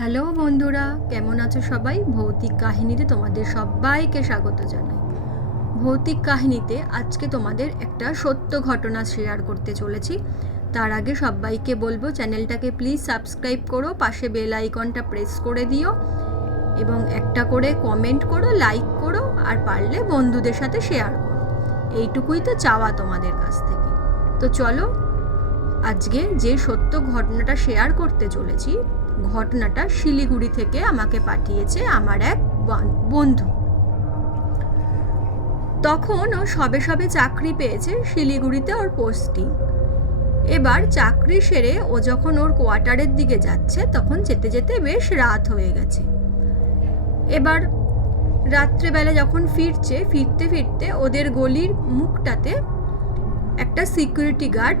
Hello বন্ধুরা, কেমন আছো সবাই? ভৌতিক কাহিনীতে তোমাদের সবাইকে স্বাগত জানাই। ভৌতিক কাহিনীতে আজকে তোমাদের একটা সত্য ঘটনা শেয়ার করতে চলেছি। তার আগে সবাইকে বলবো চ্যানেলটাকে প্লিজ সাবস্ক্রাইব করো, পাশে বেল আইকনটা প্রেস করে দিও এবং একটা করে কমেন্ট করো, লাইক করো, আর পারলে বন্ধুদের সাথে শেয়ার করো। এইটুকুই তো চাওয়া তোমাদের কাছ থেকে। তো চলো, আজকে যে সত্য ঘটনাটা শেয়ার করতে চলেছি, ঘটনাটা শিলিগুড়ি থেকে আমাকে পাঠিয়েছে আমার এক বন্ধু। তখন ও সবে সবে চাকরি পেয়েছে, শিলিগুড়িতে ওর পোস্টিং। এবার চাকরি সেরে ও যখন ওর কোয়ার্টারের দিকে যাচ্ছে, তখন যেতে যেতে বেশ রাত হয়ে গেছে। এবার রাত্রেবেলা যখন ফিরতে ফিরতে ওদের গলির মুখটাতে একটা সিকিউরিটি গার্ড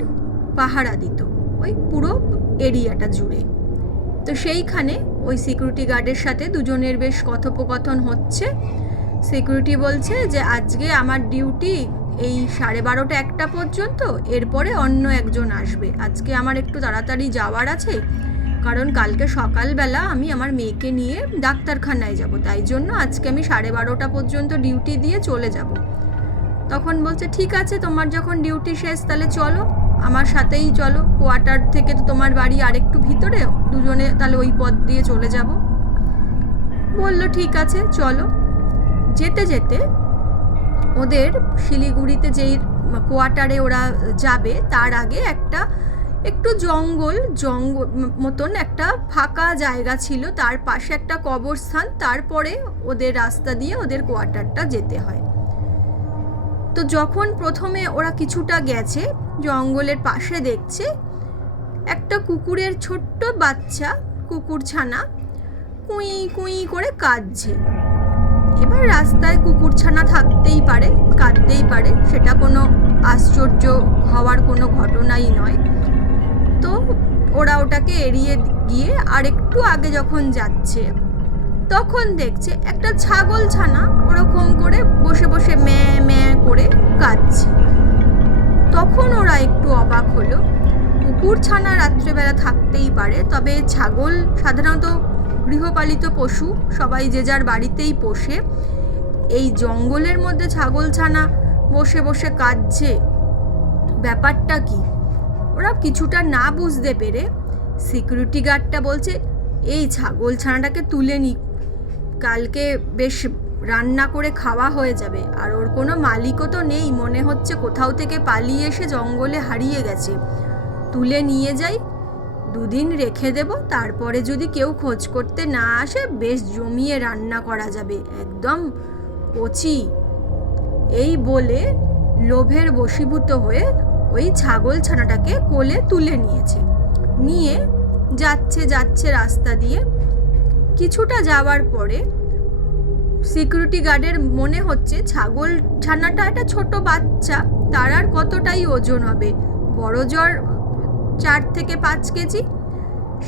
পাহারা দিত ওই পুরো এরিয়াটা জুড়ে। তো সেইখানে ওই সিকিউরিটি গার্ডের সাথে দুজনের বেশ কথোপকথন হচ্ছে। সিকিউরিটি বলছে যে আজকে আমার ডিউটি এই 12:30 1টা পর্যন্ত, এরপরে অন্য একজন আসবে। আজকে আমার একটু তাড়াতাড়ি যাওয়ার আছে, কারণ কালকে সকালবেলা আমি আমার মেয়েকে নিয়ে ডাক্তারখানায় যাব, তাই জন্য আজকে আমি 12:30 পর্যন্ত ডিউটি দিয়ে চলে যাব। তখন বলছে ঠিক আছে, তোমার যখন ডিউটি শেষ তাহলে চলো, আমার সাথেই চলো। কোয়ার্টার থেকে তো তোমার বাড়ি আরেকটু ভিতরে, দুজনে তাহলে ওই পথ দিয়ে চলে যাব। বললো ঠিক আছে চলো। যেতে যেতে ওদের শিলিগুড়িতে যেই কোয়ার্টারে ওরা যাবে তার আগে একটু জঙ্গল মতন একটা ফাঁকা জায়গা ছিল, তার পাশে একটা কবরস্থান, তারপরে ওদের রাস্তা দিয়ে ওদের কোয়ার্টারটা যেতে হয়। তো যখন প্রথমে ওরা কিছুটা গেছে, জঙ্গলের পাশে দেখছে একটা কুকুরের ছোট্ট বাচ্চা কুকুরছানা কুঁই কুঁই করে কাঁদছে। এবার রাস্তায় কুকুরছানা থাকতেই পারে, কাঁদতেই পারে, সেটা কোনো আশ্চর্য হওয়ার কোনো ঘটনাই নয়। তো ওরা ওটাকে এড়িয়ে গিয়ে আরেকটু আগে যখন যাচ্ছে, তখন দেখছে একটা ছাগলছানা ওরকম করে বসে বসে ম্যাঁ ম্যাঁ করে কাঁদছে। তখন ওরা একটু অবাক হলো। কুকুরছানা রাত্রেবেলা থাকতেই পারে, তবে ছাগল সাধারণত গৃহপালিত পশু, সবাই যে যার বাড়িতেই পোষে। এই জঙ্গলের মধ্যে ছাগলছানা বসে বসে কাঁদছে, ব্যাপারটা কি? ওরা কিছুটা না বুঝতে পেরে সিকিউরিটি গার্ডটা বলছে এই ছাগলছানাটাকে তুলে নি, কালকে বেশ রান্না করে খাওয়া হয়ে যাবে, আর ওর কোনো মালিকও তো নেই, মনে হচ্ছে কোথাও থেকে পালিয়ে এসে জঙ্গলে হারিয়ে গেছে। তুলে নিয়ে যাই, 2 দিন রেখে দেব, তারপরে যদি কেউ খোঁজ করতে না আসে বেশ জমিয়ে রান্না করা যাবে, একদম কচি। এই বলে লোভের বশীভূত হয়ে ওই ছাগলছানাটাকে কোলে তুলে নিয়ে যাচ্ছে রাস্তা দিয়ে। কিছুটা যাওয়ার পরে সিকিউরিটি গার্ডের মনে হচ্ছে ছাগলছানাটা একটা ছোট বাচ্চা, তার আর কতটাই ওজন হবে, বড় জোর 4 থেকে 5 কেজি।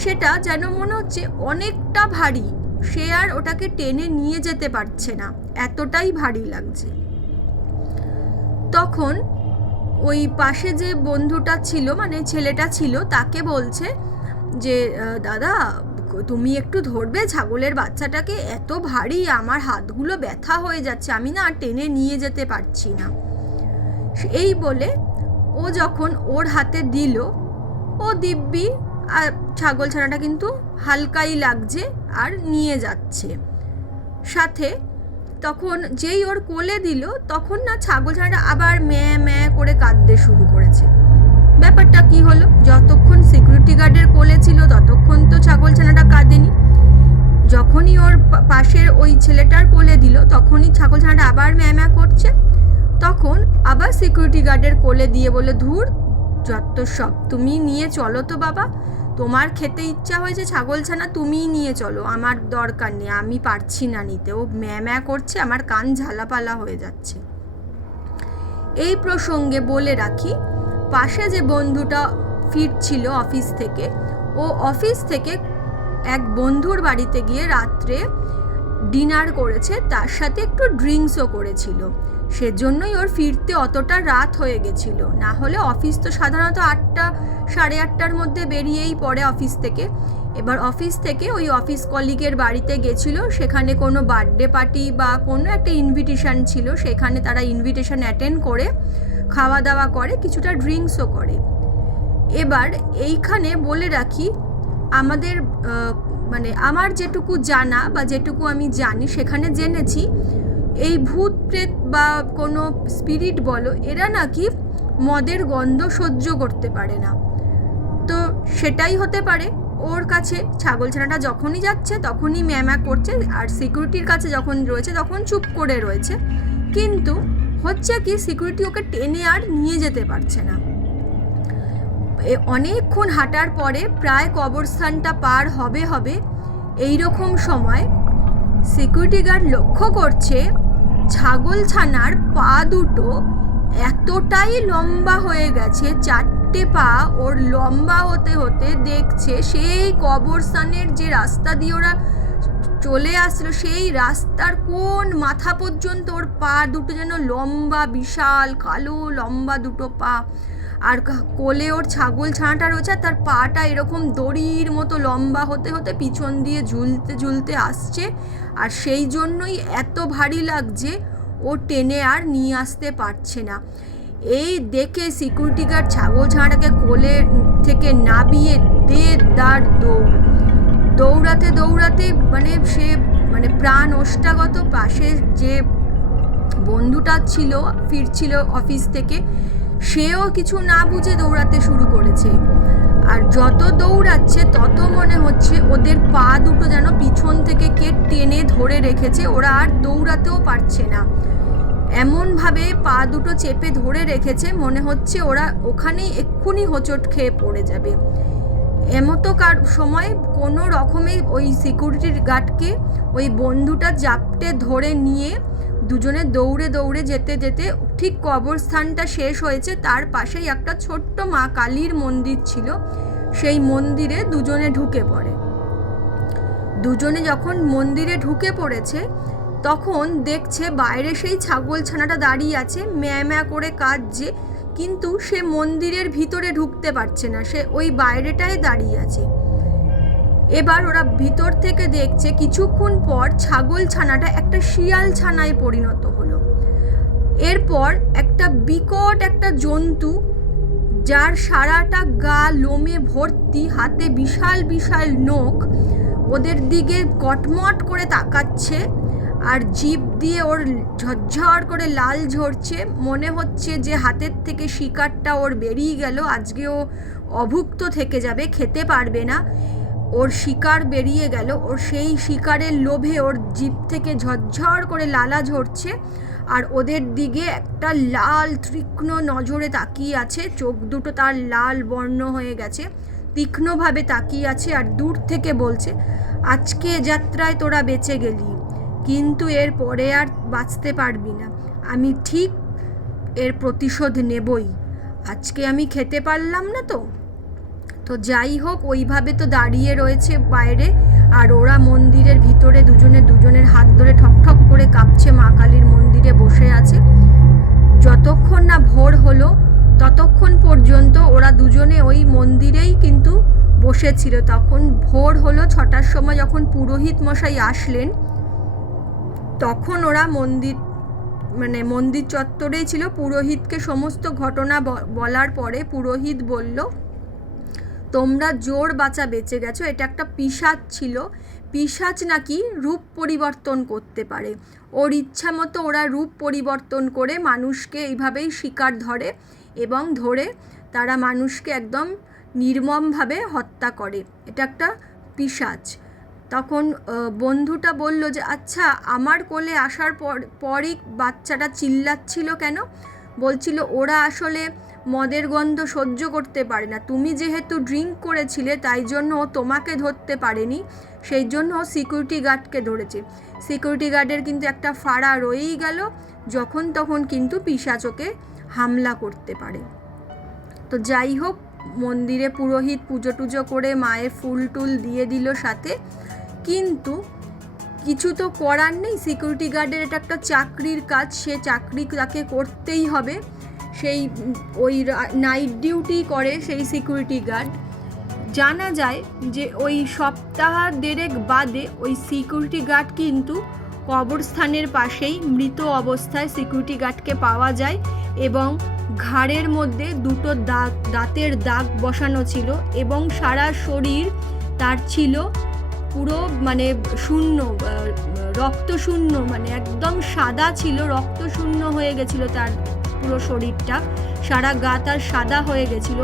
সেটা যেন মনে হচ্ছে অনেকটা ভারী, সে আর ওটাকে টেনে নিয়ে যেতে পারছে না, এতটাই ভারী লাগছে। তখন ওই পাশে যে বন্ধুটা ছিল, মানে ছেলেটা ছিল, তাকে বলছে যে দাদা তুমি একটু ধরবে ছাগলের বাচ্চাটাকে, এত ভারী, আমার হাতগুলো ব্যথা হয়ে যাচ্ছে, আমি না টেনে নিয়ে যেতে পারছি না। এই বলে ও যখন ওর হাতে দিল, ও দিব্যি, আর ছাগলছানাটা কিন্তু হালকাই লাগছে আর নিয়ে যাচ্ছে সাথে। তখন যেই ওর কোলে দিল, তখন না ছাগলছানাটা আবার ম্যাঁ ম্যাঁ করে কাঁদতে শুরু করেছে। ব্যাপারটা কি হলো? যতক্ষণ সিকিউরিটি গার্ডের কোলে ছিল ততক্ষণ তো ছাগলছানাটা কাঁদেনি, যখনই ওর পাশের ওই ছেলেটার কোলে দিল তখনই ছাগলছানাটা আবার ম্যাঁ ম্যাঁ করছে। তখন আবার সিকিউরিটি গার্ডের কোলে দিয়ে বলে ধুর যত সব, তুমি নিয়ে চলো তো বাবা, তোমার খেতে ইচ্ছা হয়েছে ছাগলছানা, তুমিই নিয়ে চলো, আমার দরকার নেই, আমি পারছি না নিতে, ও ম্যাঁ ম্যাঁ করছে, আমার কান ঝালাপালা হয়ে যাচ্ছে। এই প্রসঙ্গে বলে রাখি, পাশে যে বন্ধুটা ফিরছিল অফিস থেকে, ও অফিস থেকে এক বন্ধুর বাড়িতে গিয়ে রাত্রে ডিনার করেছে, তার সাথে একটু ড্রিঙ্কসও করেছিল, সেজন্যই ওর ফিরতে অতটা রাত হয়ে গেছিল। না হলে অফিস তো সাধারণত 8টা 8:30টার মধ্যে বেরিয়েই পড়ে অফিস থেকে। এবার অফিস থেকে ওই অফিস কলিগের বাড়িতে গেছিল, সেখানে কোনো বার্থডে পার্টি বা কোনো একটা ইনভিটেশন ছিল, সেখানে তারা ইনভিটেশন অ্যাটেন্ড করে খাওয়া দাওয়া করে, কিছুটা ড্রিঙ্কসও করে। এবার এইখানে বলে রাখি, আমাদের মানে আমার যেটুকু জানা বা যেটুকু আমি জানি সেখানে জেনেছি, এই ভূত প্রেত বা কোনো স্পিরিট বলো, এরা নাকি মদের গন্ধ সহ্য করতে পারে না। তো সেটাই হতে পারে, ওর কাছে ছাগলছানাটা যখনই যাচ্ছে তখনই ম্যামা করছে, আর সিকিউরিটির কাছে যখন রয়েছে তখন চুপ করে রয়েছে। কিন্তু হচ্ছে কি, সিকিউরিটি ওকে টেনে আর নিয়ে যেতে পারছে না। অনেকক্ষণ হাঁটার পরে প্রায় কবরস্থানটা পার হবে এই রকম সময় সিকিউরিটি গার্ড লক্ষ্য করছে ছাগলছানার পা দুটো এতটাই লম্বা হয়ে গেছে, 4টে পা ওর লম্বা হতে হতে দেখছে সেই কবরস্থানের যে রাস্তা দিয়ে ওরা চলে আসলো, সেই রাস্তার কোন মাথা পর্যন্ত ওর পা দুটো যেন লম্বা, বিশাল কালো লম্বা দুটো পা, আর কোলে ওর ছাগলছানাটা রয়েছে, তার পাটা এরকম দড়ির মতো লম্বা হতে হতে পিছন দিয়ে ঝুলতে ঝুলতে আসছে, আর সেই জন্যই এত ভারী লাগছে, ও টেনে আর নিয়ে আসতে পারছে না। এই দেখে সিকিউরিটি গার্ড ছাগলছানাটাকে কোলে থেকে নামিয়ে দাঁড় দৌড়াতে দৌড়াতে সে প্রাণ ওষ্ঠাগত। পাশে যে বন্ধুটা ছিল, ফিরছিল অফিস থেকে, সেও কিছু না বুঝে দৌড়াতে শুরু করেছে। আর যত দৌড়াচ্ছে তত মনে হচ্ছে ওদের পা দুটো যেন পিছন থেকে কে টেনে ধরে রেখেছে, ওরা আর দৌড়াতেও পারছে না। এমনভাবে পা দুটো চেপে ধরে রেখেছে, মনে হচ্ছে ওরা ওখানেই এক্ষুনি হোঁচট খেয়ে পড়ে যাবে। এমতকার সময় কোনো রকমে ওই সিকিউরিটির গার্ডকে ওই বন্ধুটা জাপটে ধরে নিয়ে দুজনে দৌড়ে দৌড়ে যেতে যেতে ঠিক কবরস্থানটা শেষ হয়েছে, তার পাশেই একটা ছোট্ট মা কালীর মন্দির ছিল, সেই মন্দিরে দুজনে ঢুকে পড়ে। দুজনে যখন মন্দিরে ঢুকে পড়েছে তখন দেখছে বাইরে সেই ছাগলছানাটা দাঁড়িয়ে আছে, ম্যা করে কাঁদছে, কিন্তু সে মন্দিরের ভিতরে ঢুকতে পারছে না, সে ওই বাইরেটায় দাঁড়িয়ে আছে। এবার ওরা ভিতর থেকে দেখছে কিছুক্ষণ পর ছাগলছানাটা একটা শিয়াল ছানায় পরিণত হলো। এরপর একটা বিকট একটা জন্তু, যার সারাটা গা লোমে ভর্তি, হাতে বিশাল বিশাল নখ, ওদের দিকে কটমট করে তাকাচ্ছে, আর জিভ দিয়ে ওর ঝরঝর করে লাল ঝরছে। মনে হচ্ছে যে হাতের থেকে শিকারটা ওর বেরিয়ে গেল, আজকে ও অভুক্ত থেকে যাবে, খেতে পারবে না। ওর শিকার বেরিয়ে গেল, ওর সেই শিকারের লোভে ওর জিভ থেকে ঝরঝর করে লালা ঝরছে, আর ওদের দিকে একটা লাল তীক্ষ্ণ নজরে তাকিয়ে আছে, চোখ দুটো তার লাল বর্ণ হয়ে গেছে, তীক্ষ্ণভাবে তাকিয়ে আছে, আর দূর থেকে বলছে, আজকে যাত্রায় তোরা বেঁচে গেলি, কিন্তু এর পরে আর বাঁচতে পারবি না, আমি ঠিক এর প্রতিশোধ নেবই, আজকে আমি খেতে পারলাম না তো। তো যাই হোক, ওইভাবে তো দাঁড়িয়ে রয়েছে বাইরে, আর ওরা মন্দিরের ভিতরে দুজনের হাত ধরে ঠক ঠক করে কাঁপছে, মা কালীর মন্দিরে বসে আছে। যতক্ষণ না ভোর হলো ততক্ষণ পর্যন্ত ওরা দুজনে ওই মন্দিরেই কিন্তু বসেছিল। তখন ভোর হলো 6টার সময়, যখন পুরোহিত মশাই আসলেন, তখন ওরা মন্দির চত্বরেই ছিল। পুরোহিতকে সমস্ত ঘটনা বলার পরে পুরোহিত বলল, তোমরা জোর বাঁচা বেঁচে গেছো, এটা একটা পিশাচ ছিল, পিশাচ নাকি রূপ পরিবর্তন করতে পারে, ওর ইচ্ছা মতো ওরা রূপ পরিবর্তন করে মানুষকে এইভাবেই শিকার ধরে, এবং ধরে তারা মানুষকে একদম নির্মমভাবে হত্যা করে, এটা একটা পিশাচ। তখন বন্ধুটা বলল যে আচ্ছা, আমার কোলে আসার পরই বাচ্চাটা চিল্লাচ্ছিল কেন? বলছিল ওরা আসলে মদের গন্ধ সহ্য করতে পারে না, তুমি যেহেতু ড্রিঙ্ক করেছিলে তাই জন্য ও তোমাকে ধরতে পারেনি, সেই জন্য ও সিকিউরিটি গার্ডকে ধরেছে। সিকিউরিটি গার্ডের কিন্তু একটা ফাড়া রয়েই গেল, যখন তখন কিন্তু পিশাচকে হামলা করতে পারে। তো যাই হোক, মন্দিরে পুরোহিত পুজো টুজো করে মায়ের ফুল টুল দিয়ে দিল সাথে, কিন্তু কিছু তো করার নেই, সিকিউরিটি গার্ডের এটা একটা চাকরির কাজ, সে চাকরি তাকে করতেই হবে। সেই ওই নাইট ডিউটি করে সেই সিকিউরিটি গার্ড, জানা যায় যে ওই সপ্তাহ দেড়েক বাদে ওই সিকিউরিটি গার্ড কিন্তু কবরস্থানের পাশেই মৃত অবস্থায় সিকিউরিটি গার্ডকে পাওয়া যায় এবং ঘাড়ের মধ্যে দুটো দাঁতের দাগ বসানো ছিল এবং সারা শরীর তার ছিল পুরো মানে শূন্য, রক্তশূন্য, মানে একদম সাদা ছিল, রক্তশূন্য হয়ে গেছিল তার পুরো শরীরটা, সারা গা তার সাদা হয়ে গেছিল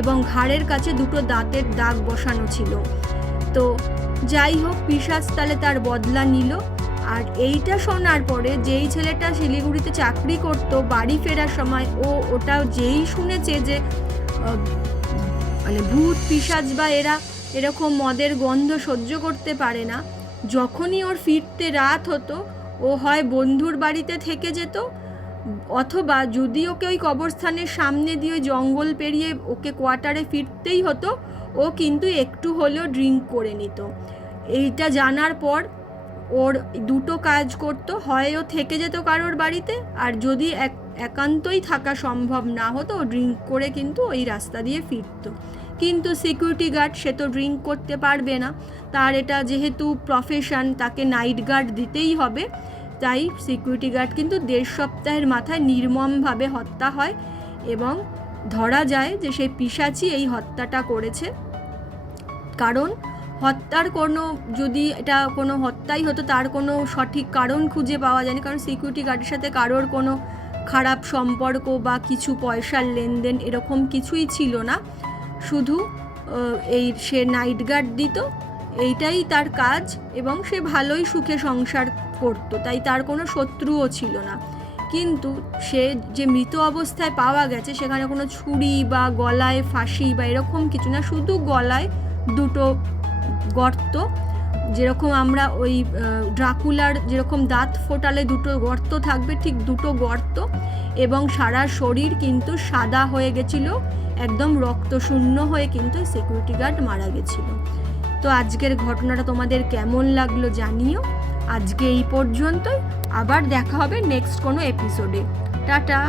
এবং ঘাড়ের কাছে দুটো দাঁতের দাগ বসানো ছিল। তো যাই হোক, পিশাচ তাহলে তার বদলা নিল। আর এইটা শোনার পরে যেই ছেলেটা শিলিগুড়িতে চাকরি করত, বাড়ি ফেরার সময় ওটা যেই শুনেছে যে মানে ভূত পিশাচ বা এরকম মদের গন্ধ সহ্য করতে পারে না, যখনই ওর ফিরতে রাত হতো ও হয় বন্ধুর বাড়িতে থেকে যেত, অথবা যদি ওকে ওই কবরস্থানের সামনে দিয়ে ওই জঙ্গল পেরিয়ে ওকে কোয়ার্টারে ফিরতেই হতো, ও কিন্তু একটু হলেও ড্রিঙ্ক করে নিত। এইটা জানার পর ওর দুটো কাজ করতো, হয় ও থেকে যেত কারোর বাড়িতে, আর যদি একান্তই থাকা সম্ভব না হতো ও ড্রিঙ্ক করে কিন্তু ওই রাস্তা দিয়ে ফিরতো। কিন্তু সিকিউরিটি গার্ড সে তো ড্রিঙ্ক করতে পারবে না, তার এটা যেহেতু প্রফেশন, তাকে নাইট গার্ড দিতেই হবে। তাই সিকিউরিটি গার্ড কিন্তু 1.5 সপ্তাহের মাথায় নির্মমভাবে হত্যা হয় এবং ধরা যায় যে সেই পিশাচই এই হত্যাটা করেছে। কারণ হত্যার কোনো, যদি এটা কোনো হত্যাই হতো তার কোনো সঠিক কারণ খুঁজে পাওয়া যায়নি, কারণ সিকিউরিটি গার্ডের সাথে কারোর কোনো খারাপ সম্পর্ক বা কিছু পয়সার লেনদেন এরকম কিছুই ছিল না, শুধু সে নাইট গার্ড দিত, এইটাই তার কাজ এবং সে ভালোই সুখে সংসার করত, তাই তার কোনো শত্রুও ছিল না। কিন্তু সে যে মৃত অবস্থায় পাওয়া গেছে সেখানে কোনো ছুরি বা গলায় ফাঁসি বা এরকম কিছু না, শুধু গলায় দুটো গর্ত, যেরকম আমরা ওই ড্রাকুলার যেরকম দাঁত ফোটালে দুটো গর্ত থাকবে, ঠিক দুটো গর্ত, এবং সারা শরীর কিন্তু সাদা হয়ে গেছিল, একদম রক্তশূন্য হয়ে কিন্তু সিকিউরিটি গার্ড মারা গেছিল। তো আজকের ঘটনাটা তোমাদের কেমন লাগলো জানিও। আজকে এই পর্যন্তই, আবার দেখা হবে নেক্সট কোনো এপিসোডে। টাটা।